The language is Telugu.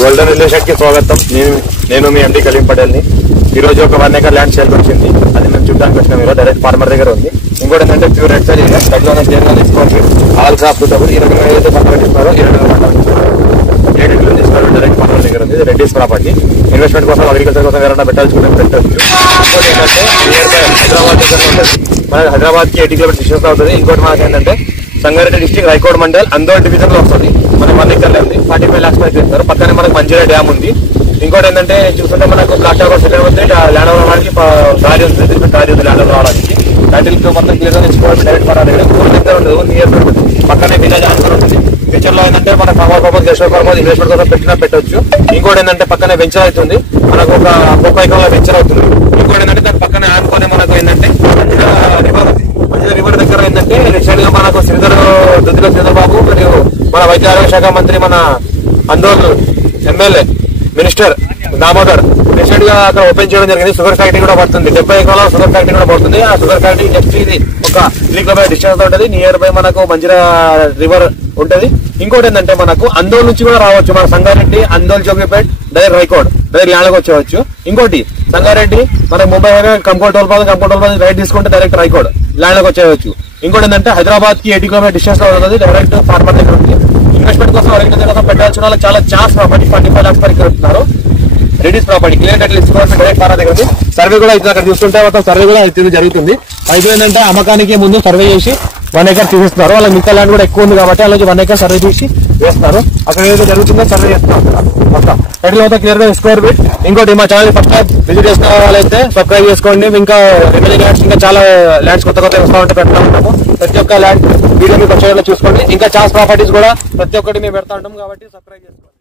గోల్డెన్ రియల్ ఎస్టేట్ కి స్వాగతం. నేను మీ ఎండి కలీం పటేల్ ని. ఈ రోజు ఒక 1 acre ల్యాండ్ సేల్ వచ్చింది. అది మేము చూడడానికి వచ్చినాం. ఈరోజు డైరెక్ట్ ఫార్మర్ దగ్గర ఉంది. ఇంకోటి ఏంటంటే ప్యూర్ రెడ్ సైడ్ ఏరియా, దగ్గరలో జనరల్ తీసుకోవచ్చు. All crop suitable. ఈ రకంగా ఏదైతే పంట పండిస్తున్నారో 20 పంట 7 ఎకరాలు తీసుకోవాలి. డైరెక్ట్ ఫార్మర్ దగ్గర ఉంది. రెడ్డిస్ ప్రాపర్టీ. ఇన్వెస్ట్మెంట్ కోసం, అగ్రికల్చర్ కోసం ఎవరైనా పెట్టాల్సుకుంటే పెట్టచ్చు. ఇంకోటి ఏంటంటే నియర్ బై హైదరాబాద్ దగ్గర ఉంటుంది. మనకి హైదరాబాద్ కి 80 కిలోమీటర్ డిస్టెన్స్ అవుతుంది. ఇంకోటి మనకి ఏంటంటే సంగారెడ్డి డిస్ట్రిక్ట్ రైకోడ్ మండల్ అందోల్ డివిజన్ లో వస్తుంది. మనకి 1 acre ఉంది. 45 lakhs పైకి చేస్తారు. పక్కనే మనకు మంచిర్యాల డ్యామ్ ఉంది. ఇంకోటి ఏంటంటే చూస్తుంటే మనకు బ్లాక్ టాప్ సెకండ్ వస్తే ల్యాండ్ అవ్వడానికి దారి ఉంది. దారి ఉంది ల్యాండ్ రావడానికి. టైటిల్ మొత్తం క్లియర్ గా తెచ్చుకోవాలి. డైరెక్ట్ మన దగ్గర ఉండదు. నియర్ పక్కనే విలేజ్ ఆన్సర్ ఉంటుంది. ఫ్యూచర్ లో ఏంటంటే మన farmer purpose, guest purpose, investment కోసం పెట్టొచ్చు. ఇంకోటి ఏంటంటే పక్కనే వెంచర్ అవుతుంది. మనకు ఒక 30 ఎకరాల వెంచర్ అవుతుంది. ఇంకోటి ఏంటంటే దాని పక్కనే ఆనుకొని మనకు ఏంటంటే రివర్ ఉంది. రివర్ దగ్గర ఏంటంటే రీసెంట్ గా మనకు దుద్దిల శ్రీధర్ బాబు మరియు మన వైద్య ఆరోగ్య శాఖ మంత్రి, మన Andol MLA minister Damodar recent గా అక్కడ ఓపెన్ చేయడం జరిగింది. షుగర్ ఫ్యాక్టరీ కూడా పడుతుంది. 70 ఎకరాల షుగర్ ఫ్యాక్టరీ కూడా పడుతుంది. ఆ షుగర్ ఫ్యాక్టరీ జస్ట్ ఇది ఒక 3 కిలోమీటర్ డిస్టెన్స్ ఉంటుంది. నియర్ బై మనకు మంచిర్యాల రివర్ ఉంటది. ఇంకోటి ఏంటంటే మనకు అందోల్ నుంచి కూడా రావచ్చు. మన సంగారెడ్డి, అందోల్, జోగిపేట్, డైరెక్ట్ రైకోడ్, డైరెక్ట్ ల్యాండ్కి వచ్చేవచ్చు. ఇంకోటి సంగారెడ్డి మనకు Mumbai highway Kankol toll plaza right తీసుకుంటే డైరెక్ట్ రైకోడ్ ల్యాండ్కి వచ్చేవచ్చు. ఇంకోటి ఏంటంటే హైదరాబాద్ కి 80 కిలోమీటర్ డిస్టెన్స్ లో ఉంటుంది. డైరెక్ట్ ఫార్మర్ దగ్గర ఉంది. ఇన్వెస్ట్మెంట్ కోసం, అగ్రికల్చర్ కోసం పెట్టాల్సిన వాళ్ళకి చాలా ఛాన్స్ ప్రాపర్టీ 45 lakhs పైకి ఇస్తున్నారు. రెడీస్ ప్రాపర్టీ క్లియర్ టైటిల్ ఇసుకోవాల్సిన డైరెక్ట్ ఫార్మర్ దగ్గర ఉంది. సర్వే కూడా ఇది అక్కడ చూస్తుంటే మొత్తం సర్వే కూడా అయితే జరుగుతుంది. అయితే ఏంటంటే అమ్మకానికి ముందు సర్వే చేసి 1 acre తీసిస్తున్నారు. వాళ్ళకి మిగతా ల్యాండ్ కూడా ఎక్కువ ఉంది కాబట్టి అలాగే 1 acre సర్వే తీసి వేస్తారు. అక్కడ ఏదైతే జరుగుతుందో సర్వే చేస్తున్నారు. మొత్తం టైటిల్ మొత్తం క్లియర్ గా స్క్వేర్ ఫీట్. ఇంకోటి మా ఛానల్ ఫస్ట్ టైం విజిట్ చేసిన వాళ్ళైతే సబ్స్క్రైబ్ చేసుకోండి. ఇంకా రెవెన్యూ ల్యాండ్స్, ఇంకా చాలా ల్యాండ్స్ కొత్త వస్తూ ఉంటే పెడతా ఉంటాము. ప్రతి ఒక్క ల్యాండ్ వీడియో మీకు వచ్చేలా చూసుకోండి. ఇంకా ఛాన్స్ ప్రాపర్టీస్ కూడా ప్రతి ఒక్కటి మేము పెడతా ఉంటాము కాబట్టి సబ్స్క్రైబ్ చేసుకోండి.